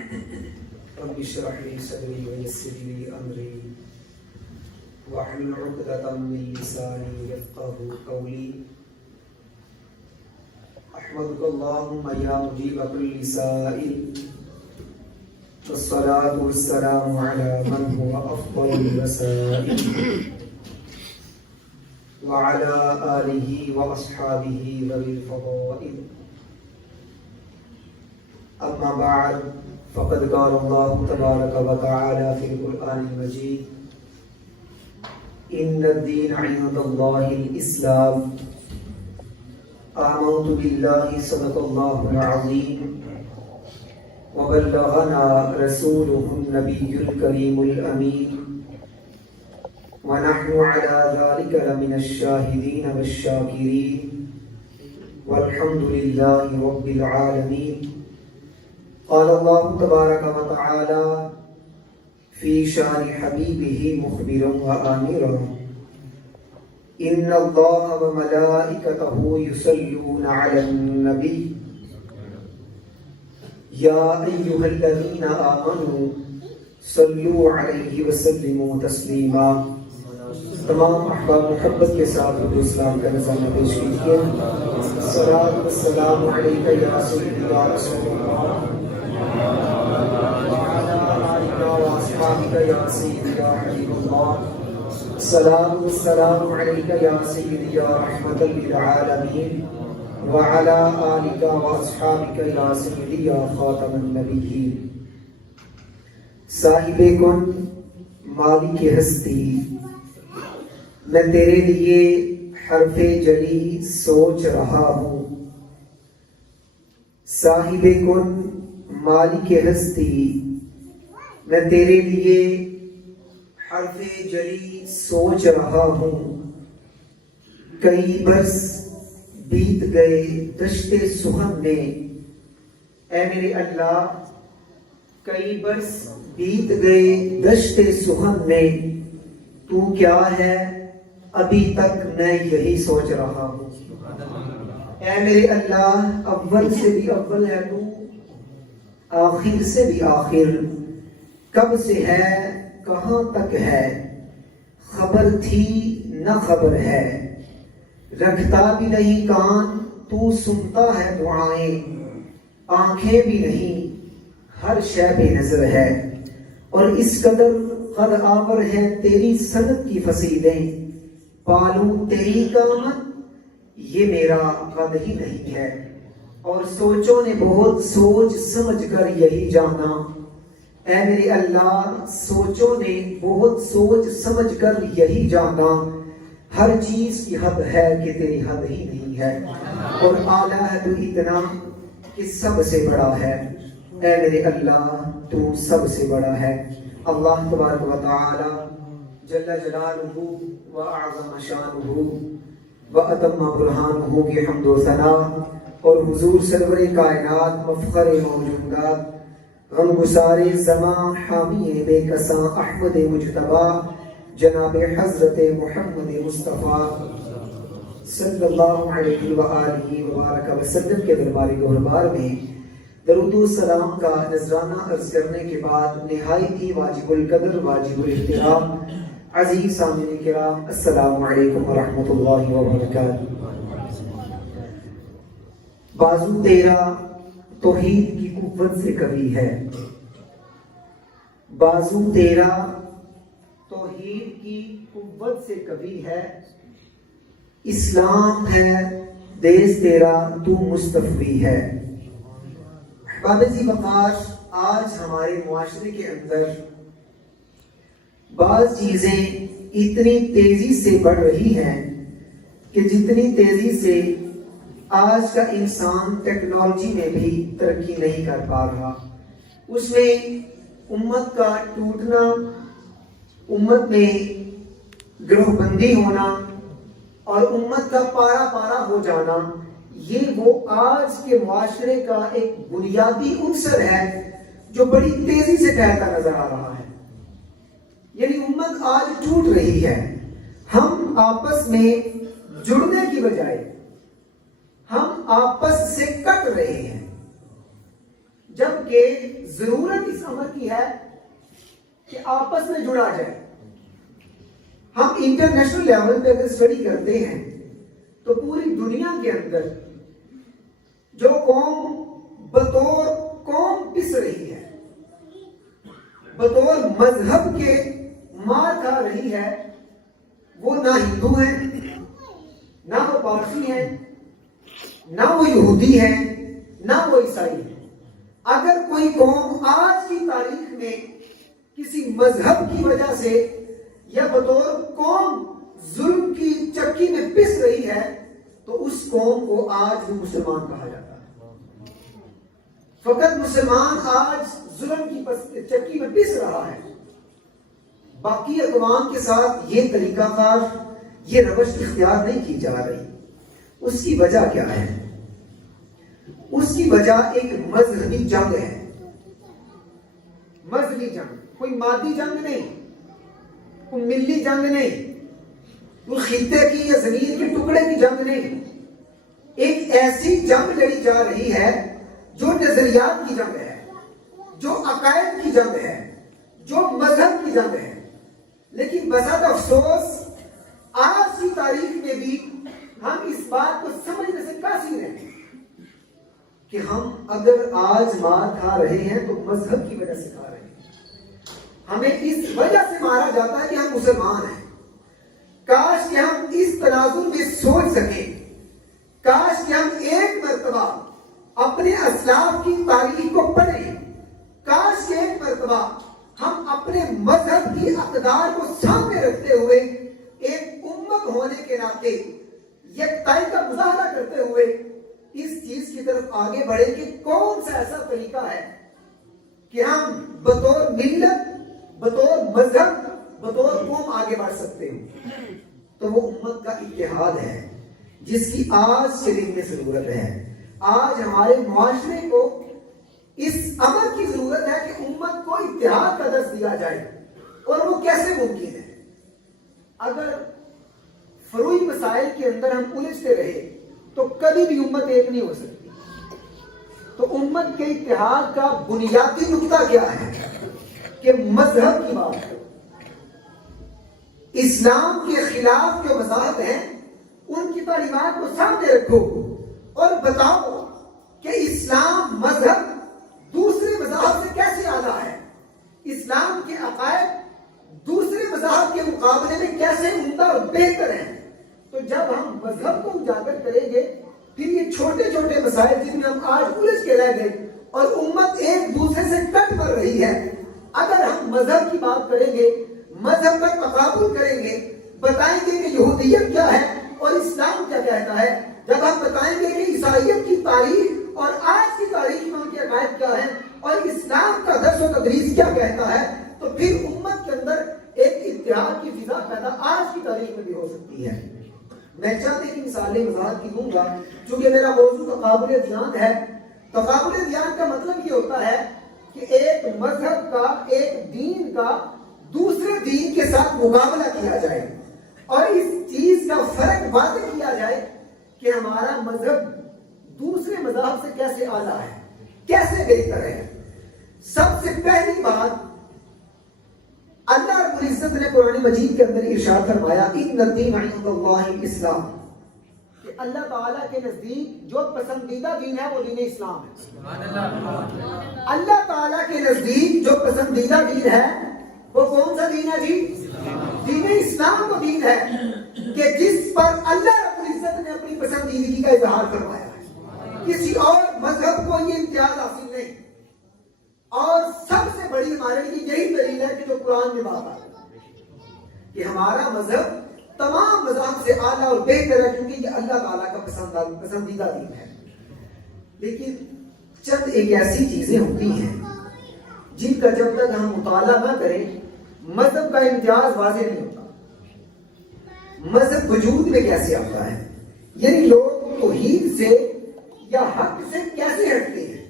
رب اشرح لي صدري ويسر لي أمري واحلل عقدة من لساني يفقهوا قولي أحمدك اللهم يا مجيب كل سائل والصلاة والسلام على من هو أفضل الوسائل وعلى آله وأصحابه ذوي الفضائل. أما بعد فقد قال الله تبارك وتعالى في القرآن المجيد إن الدين عند الله الإسلام آمنت بالله صدق الله العظيم وبلغنا رسوله النبي الكريم الأمين ونحن على ذلك لمن الشاهدين والشاكرين والحمد لله رب العالمين. قال الله تبارك وتعالى في شان حبيبه مخبرا وآمرا إن الله وملائكته يصلون على النبي يا أيها الذين آمنوا صلوا عليه وسلموا تسلیما. تمام احباب محبت کے ساتھ اسلام کا نظام پیش کیجیے. صلاۃ والسلام علیک یا سیدی یا رسول اللہ وعلی آلک واصحابک یا سیدی یا حبیب اللہ. صلاۃ والسلام علیک یا سیدی یا رحمۃ للعالمین وعلی آلک واصحابک یا سیدی یا خاتم النبیین. صاحب کن مالک ہستی میں تیرے لیے حرف جلی سوچ رہا ہوں. صاحب کن مالک ہستی میں تیرے لیے حرف جلی سوچ رہا ہوں. کئی برس بیت گئے دشت سخن میں اے میرے اللہ. کئی برس بیت گئے دشت سخن میں تو کیا ہے ابھی تک میں یہی سوچ رہا ہوں. اے میرے اللہ اول سے بھی اول ہے تو آخر سے بھی آخر. کب سے ہے کہاں تک ہے خبر تھی نہ خبر ہے. رکھتا بھی نہیں کان تو سنتا ہے دعائیں. آنکھیں بھی نہیں ہر شے بے نظر ہے. اور اس قدر قد آور ہے تیری صنعت کی فصیلیں. پالوں تیری قامت یہ میرا قد ہی نہیں ہے. اور سوچوں نے بہت سوچ سمجھ کر یہی جانا. اے میرے اللہ سوچوں نے بہت سوچ سمجھ کر یہی جانا. ہر چیز کی حد ہے کہ تیری حد ہی نہیں ہے. اور اعلیٰ ہے تو اتنا کہ سب سے بڑا ہے. اے میرے اللہ تو سب سے بڑا ہے. اللہ تبارک و تعالی جل جلالہ و اعظم شانہ و اتم برہانہ کی حمد و ثنا اور حضور سرور کائنات مفخر موجودات غم گسار زمان حامی بے کساں احمد مجتبی جناب حضرت محمد مصطفیٰ صلی اللہ علیہ وآلہ وبارک وسلم کے درباری گہربار میں درود و سلام کا نذرانہ عرض کرنے کے بعد نہایت ہی واجب القدر واجب الاحترام عزیز سامعین کرام السلام علیکم ورحمۃ اللہ وبرکاتہ. بازو تیرا توحید کی قوت سے کبھی ہے. بازو تیرا توحید کی قوت سے کبھی ہے. اسلام ہے دیس تیرا تو مصطفی ہے. بابزی وقار آج ہمارے معاشرے کے اندر بعض چیزیں اتنی تیزی سے بڑھ رہی ہیں کہ جتنی تیزی سے آج کا انسان ٹیکنالوجی میں بھی ترقی نہیں کر پا رہا. اس میں امت کا ٹوٹنا، امت میں گروہ بندی ہونا اور امت کا پارا پارا ہو جانا، یہ وہ آج کے معاشرے کا ایک بنیادی عنصر ہے جو بڑی تیزی سے پھیلتا نظر آ رہا ہے. یعنی امت آج ٹوٹ رہی ہے. ہم آپس میں جڑنے کی بجائے ہم آپس سے کٹ رہے ہیں. جبکہ ضرورت اس امر کی ہے کہ آپس میں جڑا جائے. ہم انٹرنیشنل لیول پہ اگر اسٹڈی کرتے ہیں تو پوری دنیا کے اندر جو قوم بطور قوم پس رہی ہے، بطور مذہب کے مار کھا رہی ہے، وہ نہ ہندو ہیں، نہ وہ پارسی ہیں، نہ وہ یہودی ہیں، نہ وہ عیسائی ہیں. اگر کوئی قوم آج کی تاریخ میں کسی مذہب کی وجہ سے یا بطور قوم ظلم کی چکی میں پس رہی ہے تو اس قوم کو آج بھی مسلمان کہا جاتا ہے. فقط مسلمان آج ظلم کی چکی میں پس رہا ہے. باقی اقوام کے ساتھ یہ طریقہ کار، یہ روش اختیار نہیں کی جا رہی. اس کی وجہ کیا ہے؟ اس کی وجہ ایک مذہبی جنگ ہے. مذہبی جنگ، کوئی مادی جنگ نہیں، کوئی ملی جنگ نہیں، کوئی خطے کی یا زمین کے ٹکڑے کی جنگ نہیں. ایک ایسی جنگ لڑی جا رہی ہے جو نظریات کی جنگ ہے، جو عقائد کی جنگ ہے، جو مذہب کی جنگ ہے. لیکن بساط افسوس آج کی تاریخ میں بھی ہم اس بات کو سمجھنے سے قاصر ہیں کہ ہم اگر آج مار کھا رہے ہیں تو مذہب کی وجہ سے کھا رہے ہیں. ہمیں اس وجہ سے مارا جاتا ہے کہ ہم مسلمان ہیں. کاش کہ ہم اس تناظر میں سوچ سکیں، کاش کہ ہم ایک مرتبہ اپنے اسلاف کی تاریخ کو پڑھیں، کاش کہ ایک مرتبہ ہم اپنے مذہب کی اقدار کو سامنے رکھتے ہوئے ایک امت ہونے کے ناطے یکتائی کا مظاہرہ کرتے ہوئے اس چیز کی طرف آگے بڑھے کہ کون سا ایسا طریقہ ہے کہ ہم بطور ملت، بطور مذہب، بطور قوم آگے بڑھ سکتے ہیں. تو وہ امت کا اتحاد ہے جس کی آج کے دن میں ضرورت ہے. آج ہمارے معاشرے کو اس امر کی ضرورت ہے کہ امت کو اتحاد کا درس دیا جائے. اور وہ کیسے ممکن ہے؟ اگر فروئی مسائل کے اندر ہم الجھتے رہے تو کبھی بھی امت ایک نہیں ہو سکتی. تو امت کے اتحاد کا بنیادی نقطہ کیا ہے کہ مذہب کی بات ہے. اسلام کے خلاف جو مذاہب ہیں ان کی تعلیمات کو سامنے رکھو اور بتاؤ کہ اسلام مذہب دوسرے مذاہب سے کیسے اعلیٰ ہے، اسلام کے عقائد دوسرے مذاہب کے مقابلے میں کیسے عمدہ اور بہتر ہیں. تو جب ہم مذہب کو اجاگر کریں گے پھر یہ چھوٹے چھوٹے مسائل جن میں ہم آج الجھ کے رہ گئے اور امت ایک دوسرے سے کٹ پڑ رہی ہے، اگر ہم مذہب کی بات کریں گے، مذہب کا تقابل کریں گے، بتائیں گے کہ یہودیت کیا ہے اور اسلام کیا کہتا ہے، جب ہم بتائیں گے کہ عیسائیت کی تاریخ اور آج کی تاریخ میں ان کے عقائد کیا ہے اور اسلام کا درس و تدریس کیا کہتا ہے، تو پھر امت کے اندر ایک اتحاد کی فضا پیدا آج کی تاریخ میں بھی ہو سکتی ہے. میں چند ایک مثالیں وضاحت کی دوں گا چونکہ میرا موضوع تقابل ادیان ہے. تقابل ادیان کا مطلب یہ ہوتا ہے کہ ایک مذہب کا، ایک دین کا دوسرے دین کے ساتھ مقابلہ کیا جائے اور اس چیز کا فرق واضح کیا جائے کہ ہمارا مذہب دوسرے مذہب سے کیسے اعلیٰ ہے، کیسے بہتر ہے. سب سے پہلی بات اللہ رب العزت نے قرآن مجید کے اندر ارشاد فرمایا ان الدین عند اللہ الاسلام، کہ اللہ تعالیٰ کے نزدیک جو پسندیدہ دین ہے وہ دین اسلام ہے. اللہ تعالیٰ کے نزدیک جو پسندیدہ دین ہے وہ کون سا دین ہے جی؟ دین اسلام وہ دین ہے کہ جس پر اللہ رب العزت نے اپنی پسندیدگی کا اظہار فرمایا ہے. کسی اور مذہب کو یہ امتیاز حاصل نہیں. اور سب سے بڑی ہمارے لیے یہی دلیل ہے کہ جو قرآن میں بات آتی ہے کہ ہمارا مذہب تمام مذاہب سے اعلیٰ اور بہتر ہے کیونکہ یہ اللہ تعالیٰ کا پسندیدہ دین ہے. لیکن چند ایک ایسی چیزیں ہوتی ہیں جن کا جب تک ہم مطالعہ نہ کریں مذہب کا امتیاز واضح نہیں ہوتا. مذہب وجود میں کیسے آتا ہے، یعنی لوگ توحید سے یا حق سے کیسے ہٹتے ہیں.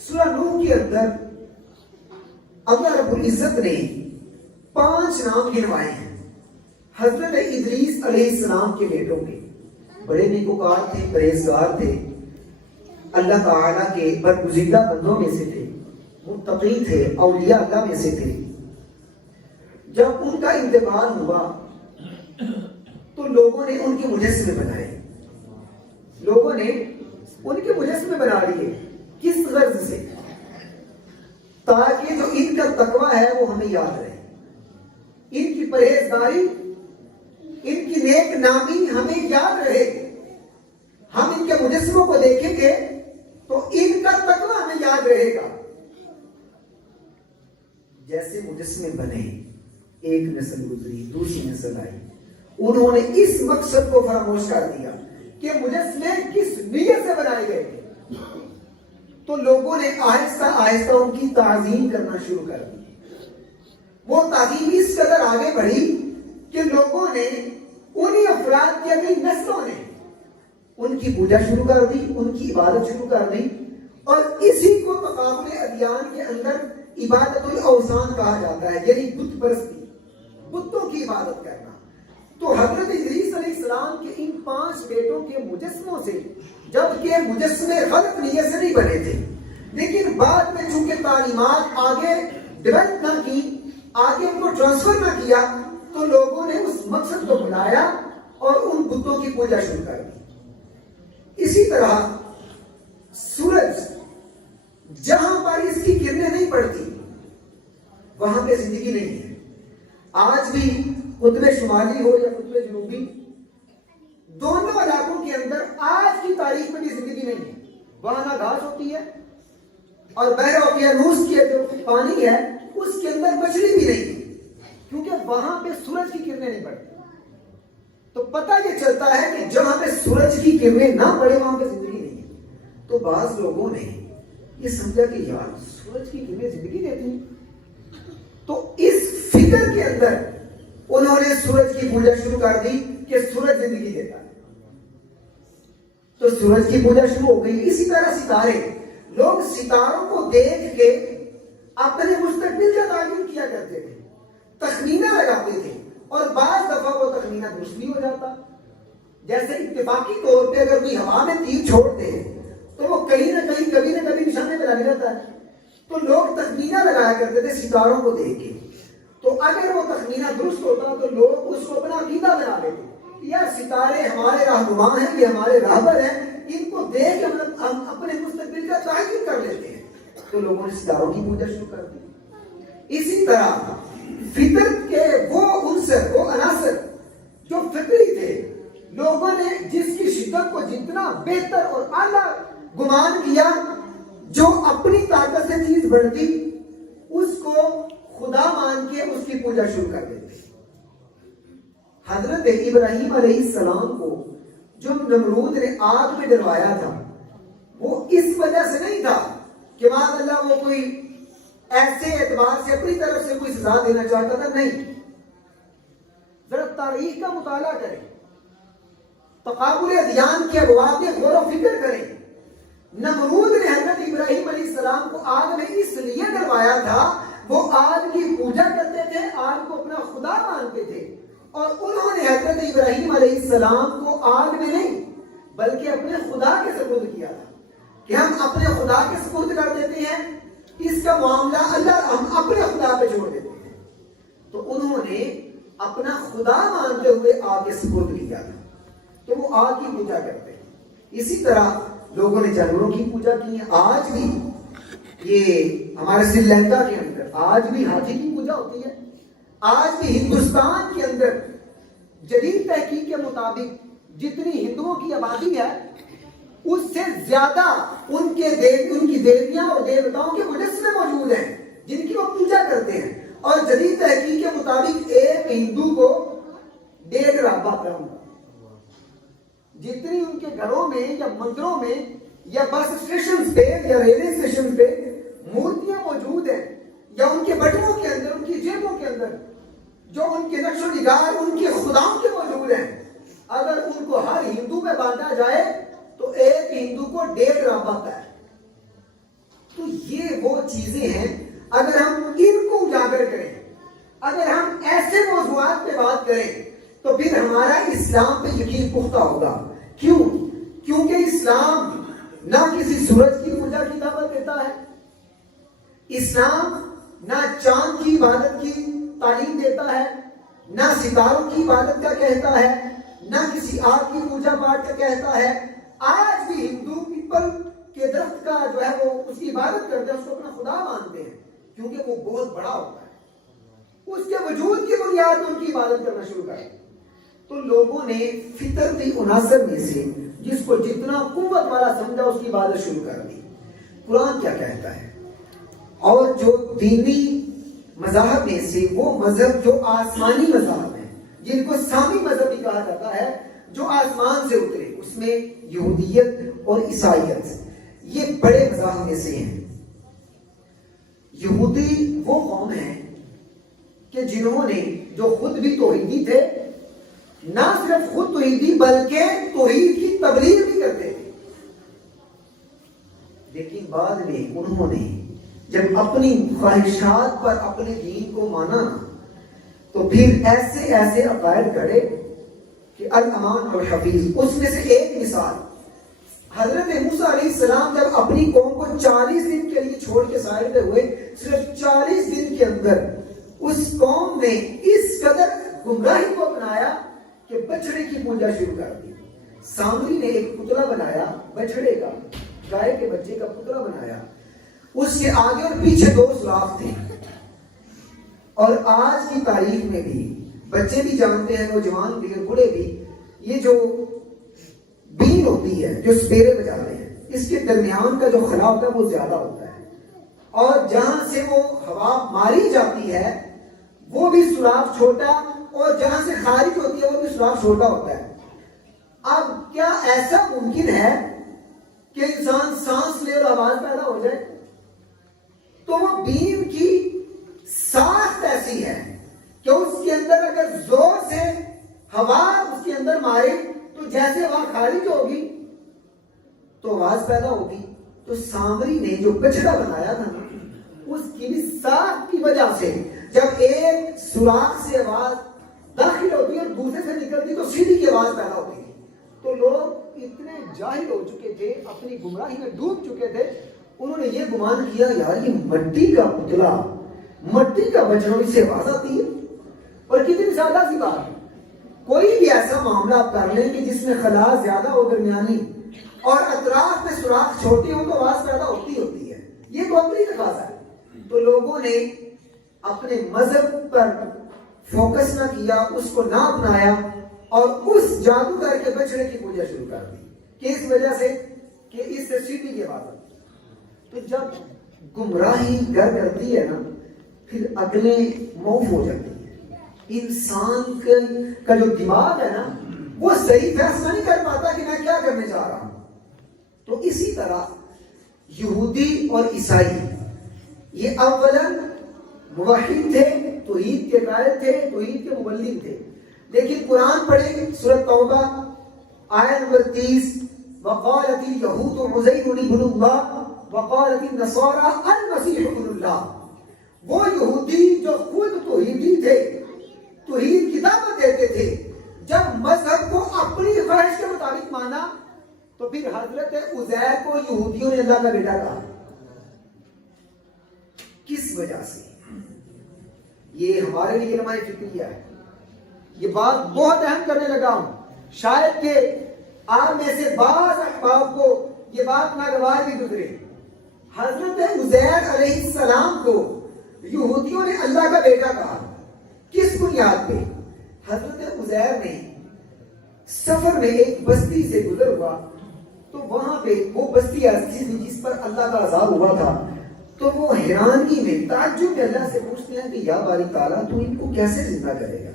سورہ نوح کے اندر اللہ رب العزت نے 5 نام گنوائے ہیں حضرت ادریس علیہ السلام کے بیٹوں کے. بڑے نیکوکار تھے، پرہیزگار تھے، اللہ تعالیٰ کے برگزیدہ بندوں میں سے تھے، متقی تھے، اولیاء اللہ میں سے تھے۔ جب ان کا انتقال ہوا تو لوگوں نے ان کے مجسمے بنائے، لوگوں نے ان کے مجسمے بنا لیے۔ کس غرض سے؟ تاکہ جو ان کا تقوی ہے وہ ہمیں یاد رہے، ان کی پرہیزگاری، ان کی نیک نامی ہمیں یاد رہے۔ ہم ان کے مجسموں کو دیکھیں گے تو ان کا تقوی ہمیں یاد رہے گا۔ جیسے مجسمے بنے، ایک نسل گزری، دوسری نسل آئی، انہوں نے اس مقصد کو فراموش کر دیا کہ مجسمے کس نیت سے بنائے گئے تھے، تو لوگوں نے آہستہ آہستہ ان کی تعظیم کرنا شروع کر دی۔ وہ تعظیم اس قدر آگے بڑھی کہ لوگوں نے، انہی افراد کی اگلی نسلوں نے ان کی پوجا شروع کر دی، ان کی عبادت شروع کر دی، اور اسی کو تقابل ادیان کے اندر عبادت الاوثان کہا جاتا ہے، یعنی بت پرستی، بتوں کی عبادت کرنا۔ تو حضرت ادریس علیہ السلام کے ان 5 بیٹوں کے مجسموں سے، جبکہ مجسمے غلط نیت سے نہیں بنے تھے، لیکن بعد میں چونکہ تعلیمات آگے ڈیولپ نہ کی، آگے ان کو ٹرانسفر نہ کیا، تو لوگوں نے اس مقصد کو بلایا اور ان بتوں کی پوجا شروع کر دی۔ اسی طرح سورج، جہاں پر اس کی کرنیں نہیں پڑتی وہاں پہ زندگی نہیں ہے۔ آج بھی قطب شمالی ہو یا قطب جنوبی، دونوں علاقوں کے اندر آج کی تاریخ میں بھی زندگی نہیں ہے۔ وہاں نہ گھاس ہوتی ہے، اور بحر اوقیانوس کی جو پانی ہے اس کے اندر مچھلی بھی نہیں ہے، کیونکہ وہاں پہ سورج کی کرنیں نہیں پڑتی۔ تو پتہ یہ چلتا ہے کہ جہاں پہ سورج کی کرنیں نہ پڑے وہاں پہ زندگی نہیں ہے۔ تو بعض لوگوں نے یہ سمجھا کہ یار سورج کی کرنیں زندگی دیتی ہیں، تو اس فکر کے اندر انہوں نے سورج کی پوجا شروع کر دی کہ سورج زندگی دیتا ہے، تو سورج کی پوجا شروع ہو گئی۔ اسی طرح ستارے، لوگ ستاروں کو دیکھ کے اپنے مستقبل کا تعین کیا کرتے تھے، تخمینہ لگاتے تھے، اور بعض دفعہ وہ تخمینہ درست بھی ہو جاتا۔ جیسے اتفاقی طور پہ اگر کوئی ہوا میں تیر چھوڑتے ہیں تو وہ کہیں نہ کہیں کبھی نہ کبھی نشانے پہ لگ جاتا ہے، تو لوگ تخمینہ لگایا کرتے تھے ستاروں کو دیکھ کے۔ تو اگر وہ تخمینہ درست ہوتا تو لوگ اس کو اپنا عقیدہ بنا لیتے، یا ستارے ہمارے رہنما ہیں، یہ ہمارے راہبر ہیں، ان کو دیکھ ہم اپنے مستقبل کا تعین کر لیتے ہیں۔ تو لوگوں نے ستاروں کی پوجا شروع کر دی۔ اسی طرح فطرت کے وہ عنصر، وہ عناصر جو فطری تھے، لوگوں نے جس کی شدت کو جتنا بہتر اور اعلیٰ گمان کیا، جو اپنی طاقت سے چیز بڑھتی اس کو خدا مان کے اس کی پوجا شروع کر دیتے۔ حضرت ابراہیم علیہ السلام کو جو نمرود نے آگ میں ڈلوایا تھا، وہ اس وجہ سے نہیں تھا کہ معاذ اللہ وہ کوئی ایسے اعتبار سے اپنی طرف سے کوئی سزا دینا چاہتا تھا، نہیں۔ ذرا تاریخ کا مطالعہ کریں، تقابل ادیان کے ابواب میں غور و فکر کریں۔ نمرود نے حضرت ابراہیم علیہ السلام کو آگ میں اس لیے ڈلوایا تھا، وہ آگ کی پوجا کرتے تھے، آگ کو اپنا خدا مانتے تھے، اور انہوں نے حضرت ابراہیم علیہ السلام کو آگ میں نہیں بلکہ اپنے خدا کے سپرد کیا تھا کہ ہم اپنے خدا کے سپرد کر دیتے ہیں، اس کا معاملہ اللہ ہم اپنے خدا پہ چھوڑ دیتے ہیں۔ تو انہوں نے اپنا خدا مانتے ہوئے آگ کے سپرد کیا تھا، تو وہ آگ کی پوجا کرتے ہیں۔ اسی طرح لوگوں نے جانوروں کی پوجا کی ہے۔ آج بھی یہ ہمارے سری لنکا کے اندر آج بھی ہاتھی کی پوجا ہوتی ہے۔ آج بھی ہندوستان کے اندر جدید تحقیق کے مطابق جتنی ہندوؤں کی آبادی ہے اس سے زیادہ ان کی دیویاں اور دیوتاؤں کے مجسمے موجود ہیں جن کی وہ پوجا کرتے ہیں، اور جدید تحقیق کے مطابق ایک ہندو کو 1.5 رابعہ گراؤنڈ، جتنی ان کے گھروں میں یا مندروں میں یا بس اسٹیشن پہ یا ریلوے اسٹیشن پہ مورتیاں موجود ہیں، یا ان کے بٹووں کے اندر، ان کی جیبوں کے اندر جو ان کے نقش و نگار ان کے خداؤں کے موجود ہیں، اگر ان کو ہر ہندو میں بانٹا جائے تو ایک ہندو کو 1.5 رابعہ ہے۔ تو یہ وہ چیزیں ہیں، اگر ہم ان کو اجاگر کریں، اگر ہم ایسے موضوعات پہ بات کریں تو پھر ہمارا اسلام پہ یقین پختہ ہوگا۔ کیوں؟ کیونکہ اسلام نہ کسی سورج کی پوجا کی دعوت دیتا ہے۔ اسلام نہ چاند کی عبادت کی تعلیم دیتا ہے، نہ ستاروں کی عبادت کا کہتا ہے، نہ کسی آگ کی پوجا پاٹ کا کہتا ہے۔ آج بھی ہندو پیپل کے درخت کا جو ہے وہ اس کی عبادت کرتے ہیں، اس کو اپنا خدا مانتے ہیں کیونکہ وہ بہت بڑا ہوتا ہے۔ اس کے وجود کی بنیاد میں ان کی عبادت کرنا شروع کر۔ تو لوگوں نے فطرتی عناصر میں سے جس کو جتنا قوت والا سمجھا اس کی عبادت شروع کر دی۔ قرآن کیا کہتا ہے؟ اور جو دینی مذاہب میں سے وہ مذہب جو آسمانی مذہب ہیں، جن کو سامی مذہب بھی کہا جاتا ہے، جو آسمان سے اترے، اس میں یہودیت اور عیسائیت یہ بڑے مذاہب میں سے ہیں۔ یہودی وہ قوم ہے کہ جنہوں نے جو خود بھی توحیدی تھے، نہ صرف خود توحیدی بلکہ توحید کی تبلیغ بھی کرتے تھے، لیکن بعد میں انہوں نے جب اپنی خواہشات پر اپنے دین کو مانا تو پھر ایسے ایسے عقائد گھڑے کہ الامان اور حفیظ۔ اس میں سے ایک مثال، حضرت موسیٰ علیہ السلام جب اپنی قوم کو 40 دن کے لیے چھوڑ کے ساحل پہ ہوئے، صرف 40 دن کے اندر اس قوم نے اس قدر گمراہی کو اپنایا کہ بچڑے کی پوجا شروع کر دی۔ سامری نے ایک پتلا بنایا بچڑے کا، گائے کے بچے کا پتلا بنایا، اس کے آگے اور پیچھے 2 سوراخ تھے۔ اور آج کی تاریخ میں بھی بچے بھی جانتے ہیں، نوجوان بھی اور بوڑھے بھی، یہ جو بین ہوتی ہے جو سپیرے بجاتے ہیں، اس کے درمیان کا جو خلا ہوتا ہے وہ زیادہ ہوتا ہے، اور جہاں سے وہ ہوا ماری جاتی ہے وہ بھی سوراخ چھوٹا، اور جہاں سے خارج ہوتی ہے وہ بھی سوراخ چھوٹا ہوتا ہے۔ اب کیا ایسا ممکن ہے کہ انسان سانس لے اور آواز پیدا ہو جائے؟ تو وہ بین کی ساخت ایسی ہے کہ اس کے اندر اگر زور سے ہوا اس کے اندر مارے تو جیسے ہوا خارج ہوگی تو آواز پیدا ہوگی۔ تو سامری نے جو بچڑا بنایا تھا اس کی بھی ساخت کی وجہ سے جب ایک سوراخ سے آواز داخل ہوتی اور دوسرے سے نکلتی تو سیدھی کی آواز پیدا ہوتی ہے۔ تو لوگ اتنے جاہل ہو چکے تھے، اپنی گمراہی میں ڈوب چکے تھے، انہوں نے یہ گمان کیا یار یہ مٹی کا پتلا، مٹی کا بچڑا، اس سے آواز آتی ہے۔ اور کتنی سادہ سی بات ہے، کوئی بھی ایسا معاملہ آپ کر لیں کہ جس میں خلا زیادہ ہو درمیانی اور اطراف میں سوراخ چھوٹی ہو تو آواز پیدا ہوتی ہے، یہ معمولی تقاضا ہے۔ تو لوگوں نے اپنے مذہب پر فوکس نہ کیا، اس کو نہ اپنایا، اور اس جادوگر کے بچڑے کی پوجا شروع کر دی کہ اس وجہ سے کہ اس سے سیدھی کی بات ہے۔ تو جب گمراہی گر کرتی ہے نا پھر عقلیں موف ہو جاتی ہیں۔ انسان کا جو دماغ ہے نا وہ صحیح فیصلہ نہیں کر پاتا کہ میں کیا کرنے جا رہا ہوں۔ تو اسی طرح یہودی اور عیسائی یہ اولاً موحد تھے، توحید کے قائل تھے، توحید کے مبلغ تھے، لیکن قرآن پڑھیں سورۃ توبہ آیت نمبر 30، وقالت اليہود عزیر ابن اللہ وقالت النصارى المسیح ابن اللہ۔ وہ یہودی جو خود توحیدی تھے، توحید کی دعوت دیتے تھے، جب مذہب کو اپنی خواہش کے مطابق مانا تو پھر حضرت عزیر کو یہودیوں نے اللہ کا بیٹا کہا۔ کس وجہ سے؟ یہ ہمارے لیے علماء فکریہ ہے، یہ بات بہت اہم کرنے لگا ہوں، شاید کہ آپ میں سے بعض احباب کو یہ بات ناگوار بھی گزرے۔ حضرت عزیر علیہ السلام کو یہودیوں نے اللہ کا بیٹا کہا، کس بنیاد پہ؟ حضرت عزیر نے سفر میں ایک بستی سے گزر ہوا تو وہاں پہ وہ بستی ایسی تھی جس پر اللہ کا عذاب ہوا تھا، تو وہ حیرانگی میں تعجب میں اللہ سے پوچھتے ہیں کہ یا باری تعالیٰ تو ان کو کیسے زندہ کرے گا؟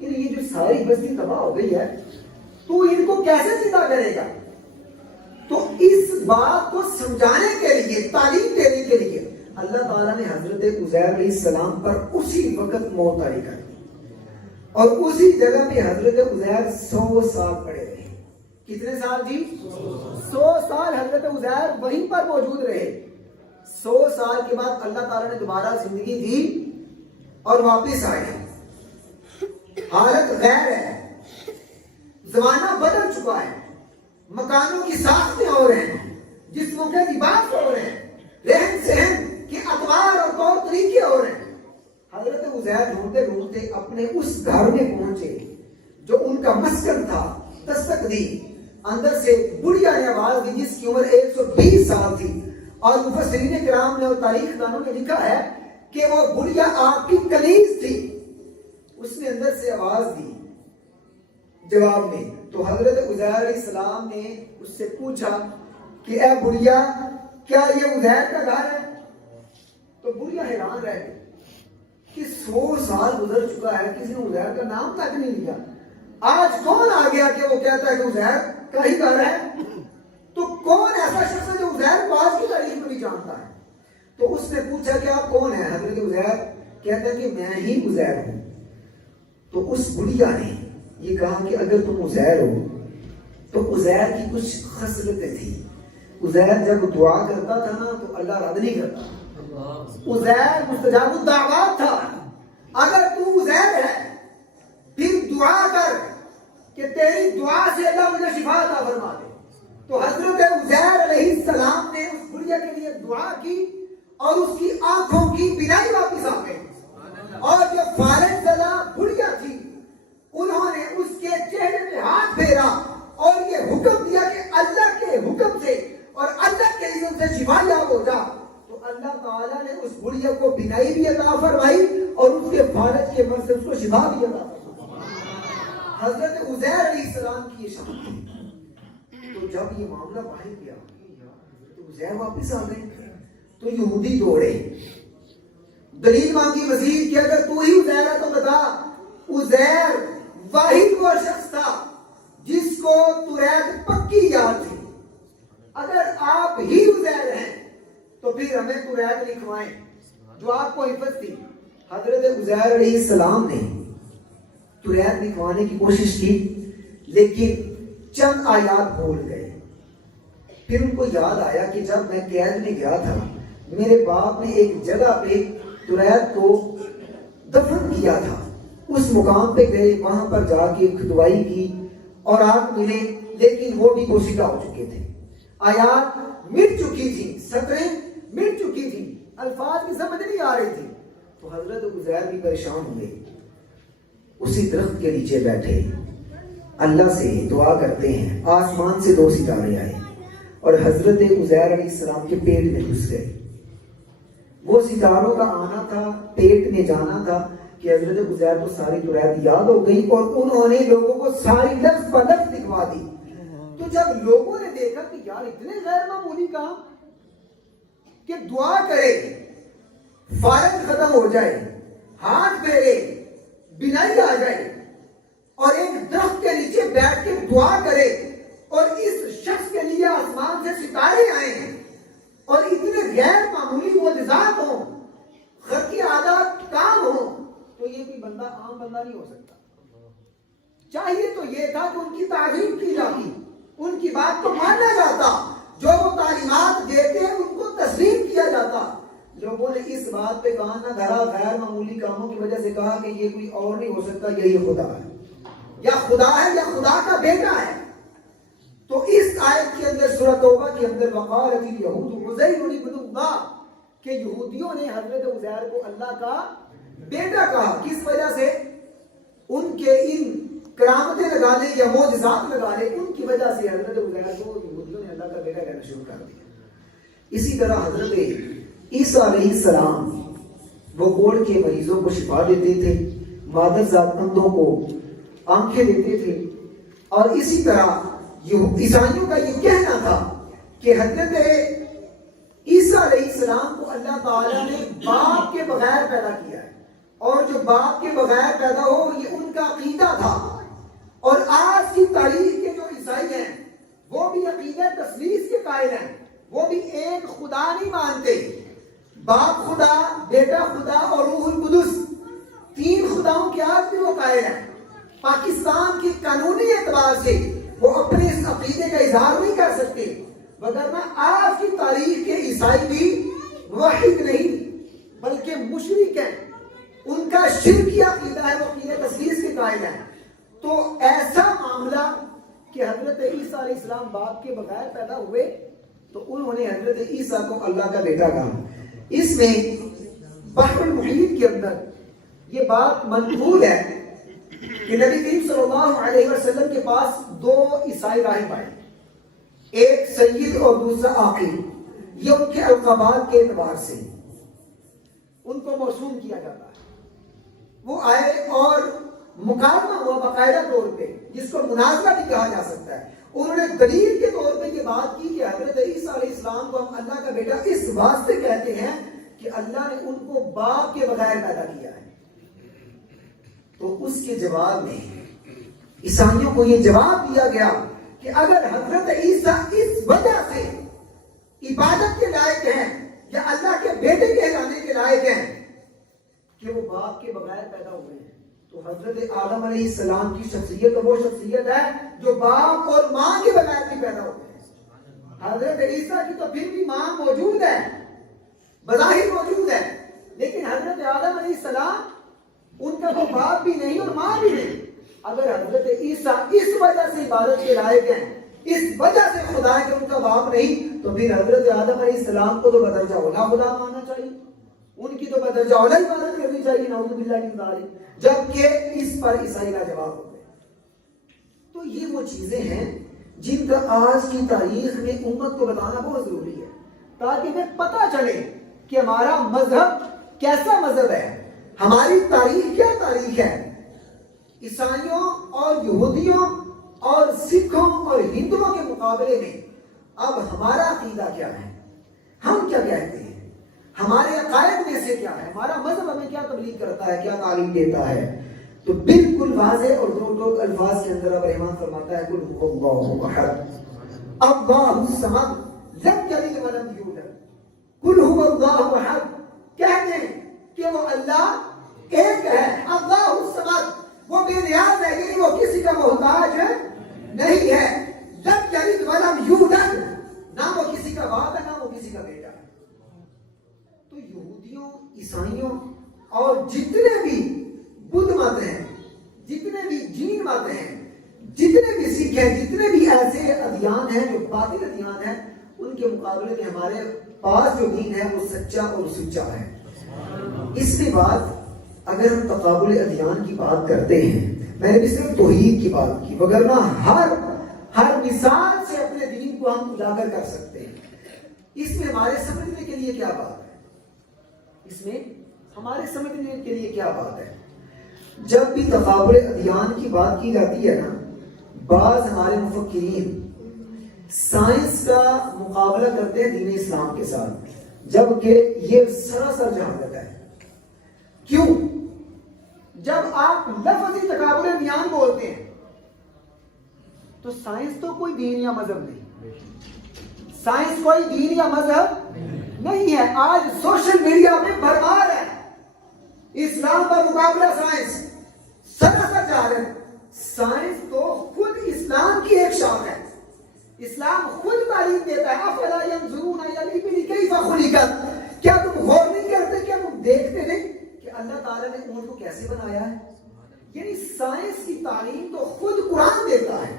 یہ جو ساری بستی تباہ ہو گئی ہے تو ان کو کیسے زندہ کرے گا؟ تو اس بات کو سمجھانے کے لیے، تعلیم دینے کے لیے اللہ تعالیٰ نے حضرت عزیر علیہ السلام پر اسی وقت موت طاری کر دی، اور اسی جگہ پہ حضرت عزیر 100 سال پڑے رہے۔ کتنے سال جی؟ 100 سال حضرت عزیر وہیں پر موجود رہے۔ 100 سال کے بعد اللہ تعالیٰ نے دوبارہ زندگی دی اور واپس آئے۔ حالت غیر ہے، زمانہ بدل چکا ہے، مکانوں کی ساختیں اور ہیں، جسموں کے لباس ہو رہے ہیں، رہن سہن کے اطوار اور طور طریقے ہو رہے ہیں۔ حضرت عزیر ڈھونڈتے ڈھونڈتے اپنے اس گھر میں پہنچے جو ان کا مسکن تھا، دستک دی، اندر سے بڑھیا نے آواز دی جس کی عمر 120 سال تھی، اور مفسرین کرام نے اور تاریخ دانوں نے لکھا ہے کہ وہ بڑھیا آپ کی کنیز تھی۔ اس نے اندر سے آواز دی جواب میں، تو حضرت عزیر علیہ السلام نے اس سے پوچھا کہ اے بڑھیا، کیا یہ عزیر کا گھر ہے؟ تو بڑھیا حیران رہ گئی کہ 100 سال گزر چکا ہے، کسی نے عزیر کا نام تک نہیں لیا، آج کون آ گیا کہ وہ کہتا ہے کہ عزیر کا ہی گھر ہے؟ تو کون ایسا شخص ہے جو عزیر کو آج کی تاریخ میں بھی جانتا ہے؟ تو اس نے پوچھا کہ آپ کون ہیں؟ حضرت عزیر کہتا ہے کہ میں ہی عزیر ہوں۔ تو اس بڑھیا نے یہ کہا کہ اگر تم عزیر ہو تو عزیر کی کچھ خصلتیں تھیں۔ عزیر جب دعا کرتا تھا نا تو اللہ رد نہیں کرتا، عزیر مستجاب الدعوات تھا۔ اگر تو عزیر ہے پھر دعا کر کہ تیری دعا سے اللہ مجھے شفا عطا فرما دے۔ تو حضرت عزیر علیہ السلام نے اس بڑھیا کے لیے دعا کی اور اس کی آنکھوں کی بینائی واپس آ گئی، اور جو فارغ زدہ بڑھیا تھی انہوں نے اس کے چہرے پہ ہاتھ پھیرا اور یہ حکم دیا کہ اللہ کے حکم سے اور اللہ کے اذن سے شفا یاب ہو جا۔ تو اللہ تعالیٰ نے اس بڑھیا کو بینائی بھی عطا فرمائی اور اس کے فارغ کے مرض سے اس کو شفا بھی عطا فرمائی۔ حضرت عزیر علیہ السلام کی یہ شان تھی۔ تو جب یہ معاملہ باہر گیا تو عزیر واپس آ گئے تو یہودی دوڑے، دلیل مانگی مزید کہ اگر تو ہی عزیر ہے تو بتا۔ عزیر واحد وہ شخص تھا جس کو توریت پکی یاد تھی، اگر آپ ہی عزیر ہیں تو پھر ہمیں توریت لکھوائیں جو آپ کو حفظ تھی۔ حضرت عزیر علیہ السلام نے توریت لکھوانے کی کوشش کی لیکن چند آیات بھول گئے۔ پھر ان کو یاد آیا کہ جب میں قید میں گیا تھا میرے باپ نے ایک جگہ پہ توریت کو دفن کیا تھا، اس مقام پہ گئے، وہاں پر جا کے کھدوائی کی اور آپ ملے لیکن وہ بھی پوشیدہ ہو چکے تھے، آیات مٹ چکی تھی، سطریں مٹ چکی تھی، الفاظ کی سمجھ نہیں آ رہی تھی۔ تو حضرت عزیر بھی پریشان ہوئے، اسی درخت کے نیچے بیٹھے اللہ سے دعا کرتے ہیں، آسمان سے 2 ستارے آئے اور حضرت عزیر علیہ السلام کے پیٹ میں گھس گئے۔ وہ ستاروں کا آنا تھا، پیٹ میں جانا تھا کہ حضرت عزیر کو ساری توریت یاد ہو گئی اور انہوں نے لوگوں کو ساری لفظ پر لفظ لکھوا دی۔ تو جب لوگوں نے دیکھا کہ یار اتنے غیر معمولی کام کہ دعا کرے، فارغ ختم ہو جائے، ہاتھ پھیرے، بینائی آ جائے اور ایک درخت کے نیچے بیٹھ کے دعا کرے اور اس شخص کے لیے آسمان سے ستارے آئے ہیں اور اتنے غیر معمولی معجزات ہوں، خرقی عادات کام ہوں، تو یہ کوئی بندہ عام بندہ نہیں ہو سکتا۔ چاہیے تو یہ تھا کہ ان کی تعظیم کی جاتی، ان کی بات کو مانا جاتا، جو وہ تعلیمات دیتے ہیں ان کو تسلیم کیا جاتا۔ لوگوں نے اس بات پہ کہا نہ دھرا، غیر معمولی کاموں کی وجہ سے کہا کہ یہ کوئی اور نہیں ہو سکتا، یہی خدا ہے، یا خدا ہے یا خدا کا بیٹا ہے۔ تو اس آیت کے اندر سورۃ توبہ کے اندر وقالت الیہود عزیر ابن اللہ کہ یہودیوں نے حضرت عزیر کو اللہ کا بیٹا کہا۔ کس وجہ سے؟ ان کے ان کرامتیں لگا لے یا معجزات لگا لے، ان کی وجہ سے حضرت عزیر کو یہودیوں نے اللہ کا بیٹا کہنا شروع کر دیا۔ اسی طرح حضرت عیسیٰ علیہ السلام وہ کوڑ کے مریضوں کو شفا دیتے تھے، مادر ذات اندھوں کو آنکھیں دیتے تھے، اور اسی طرح عیسائیوں کا یہ کہنا تھا کہ حضرت عیسیٰ علیہ السلام کو اللہ تعالیٰ نے باپ کے بغیر پیدا کیا ہے، اور جو باپ کے بغیر پیدا ہو یہ ان کا عقیدہ تھا۔ اور آج کی تاریخ کے جو عیسائی ہیں وہ بھی عقیدہ تثلیث کے قائل ہیں، وہ بھی ایک خدا نہیں مانتے، باپ خدا، بیٹا خدا اور روح القدس، 3 خداؤں کے آج بھی وہ قائل ہیں۔ پاکستان کی قانونی اعتبار سے وہ اپنے اس عقیدے کا اظہار نہیں کر سکتے، وگرنہ آج کی تاریخ کے عیسائی بھی واحد نہیں بلکہ مشرک ہیں، ان کا شرکی عقیدہ ہے، وہ عقیدہ تثلیث کے قائل ہیں۔ تو ایسا معاملہ کہ حضرت عیسیٰ علیہ السلام باپ کے بغیر پیدا ہوئے، تو انہوں نے حضرت عیسیٰ کو اللہ کا بیٹا کہا. اس میں بحر المحیط کے اندر یہ بات منقول ہے کہ نبی کریم صلی اللہ علیہ وسلم کے پاس دو عیسائی راہب آئے, ایک سید اور دوسرا عاقل. یہ ان کے القابات کے اعتبار سے ان کو موسوم کیا جاتا ہے. وہ آئے اور مکالمہ ہوا باقاعدہ طور پہ, جس کو مناظرہ بھی کہا جا سکتا ہے. انہوں نے دلیل کے طور پہ یہ بات کی کہ حضرت عیسیٰ علیہ السلام کو ہم اللہ کا بیٹا اس واسطے کہتے ہیں کہ اللہ نے ان کو باپ کے بغیر پیدا کیا ہے. تو اس کے جواب میں عیسائیوں کو یہ جواب دیا گیا کہ اگر حضرت عیسیٰ اس وجہ سے عبادت کے لائق ہیں یا اللہ کے بیٹے کہلانے کے لائق ہیں کہ وہ باپ کے بغیر پیدا ہوئے ہیں, تو حضرت آدم علیہ السلام کی شخصیت وہ شخصیت ہے جو باپ اور ماں کے بغیر بھی پیدا ہوئے ہیں. حضرت عیسیٰ کی تو پھر بھی ماں موجود ہے, بظاہر موجود ہے, لیکن حضرت آدم علیہ السلام ان کا وہ باپ بھی نہیں اور ماں بھی نہیں. اگر حضرت عیسیٰ اس وجہ سے عبادت کے لائق ہیں, اس وجہ سے خدا ہے کہ ان کا باپ نہیں, تو پھر حضرت آدم علیہ السلام کو تو بدرجہ اولا خدا ماننا چاہیے, ان کی تو بدرجہ اولا عبادت کرنی چاہیے, نعوذ باللہ من ذالک. جبکہ اس پر عیسائی کا جواب ہو گئے. تو یہ وہ چیزیں ہیں جن کا آج کی تاریخ میں امت کو بتانا بہت ضروری ہے, تاکہ ہمیں پتہ چلے کہ ہمارا مذہب کیسا مذہب ہے, ہماری تاریخ کیا تاریخ ہے. عیسائیوں اور یہودیوں اور سکھوں اور ہندوؤں کے مقابلے میں اب ہمارا عقیدہ کیا ہے, ہم کیا کہتے ہیں, ہمارے عقائد میں سے کیا ہے, ہمارا مذہب ہمیں کیا تبلیغ کرتا ہے, کیا تعلیم دیتا ہے. تو بالکل واضح اور دو الفاظ کے اندر اب رحمان فرماتا ہے قل هو اللہ احد اللہ الصمد لم یلد ولم یولد. قل هو اللہ احد, کہہ دیں کہ وہ اللہ ایک ہے, اللہ الصمد وہ بے نیاز ہے, یعنی وہ کسی کا محتاج نہیں ہے. لم یلد ولم یولد, نہ وہ کسی کا باپ ہے نہ وہ کسی کا بیٹا ہے. تو یہودیوں, عیسائیوں اور جتنے بھی بدھ مت ہیں, جتنے بھی جین مت ہیں, جتنے بھی سکھ ہیں, جتنے بھی ایسے ادیان ہیں جو باطل ادیان ہیں, ان کے مقابلے میں ہمارے پاس جو دین ہے وہ سچا اور سچا ہے. اس کے بعد اگر ہم تقابل ادیان کی بات کرتے ہیں, میں نے بھی صرف توحید کی بات کی, وگرنہ ہر مثال سے اپنے دین کو ہم اجاگر کر سکتے ہیں. اس میں ہمارے سمجھنے کے لیے کیا بات ہے, اس میں ہمارے سمجھنے کے لیے کیا بات ہے. جب بھی تقابل ادیان کی بات کی جاتی ہے نا, بعض ہمارے مفکرین سائنس کا مقابلہ کرتے ہیں دین اسلام کے ساتھ, جبکہ یہ سراسر جہالت ہے. کیوں؟ جب آپ لفظی تقابل ادیان بولتے ہیں تو سائنس تو کوئی دین یا مذہب نہیں, سائنس کوئی دین یا مذہب نہیں ہے. آج سوشل میڈیا میں بھرمار ہے اسلام کا مقابلہ سائنس, سراسر جہالت. سائنس تو خود اسلام کی ایک شاخ ہے, اسلام خود تعلیم دیتا ہے. افلا ينظرون الى الابل كيف خلقت, کیا تم غور نہیں کرتے, کیا تم دیکھتے نہیں کہ اللہ تعالیٰ نے اونٹ کو کیسے بنایا ہے. یعنی سائنس کی تعلیم تو خود قرآن دیتا ہے.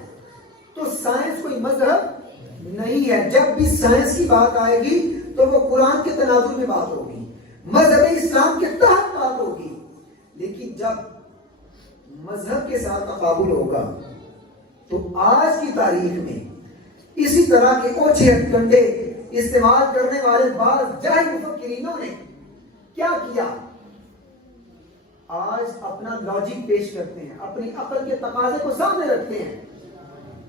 تو سائنس کوئی مذہب نہیں ہے. جب بھی سائنس کی بات آئے گی تو وہ قرآن کے تناظر میں بات ہوگی, مذہب اسلام کے تحت بات ہوگی. لیکن جب مذہب کے ساتھ تقابل ہوگا تو آج کی تاریخ میں اسی طرح کے اوچھے ہتھکنڈے استعمال کرنے والے بعض جاہل مفکرینوں نے کیا کیا, آج اپنا لاجک پیش کرتے ہیں, اپنی عقل کے تقاضے کو سامنے رکھتے ہیں,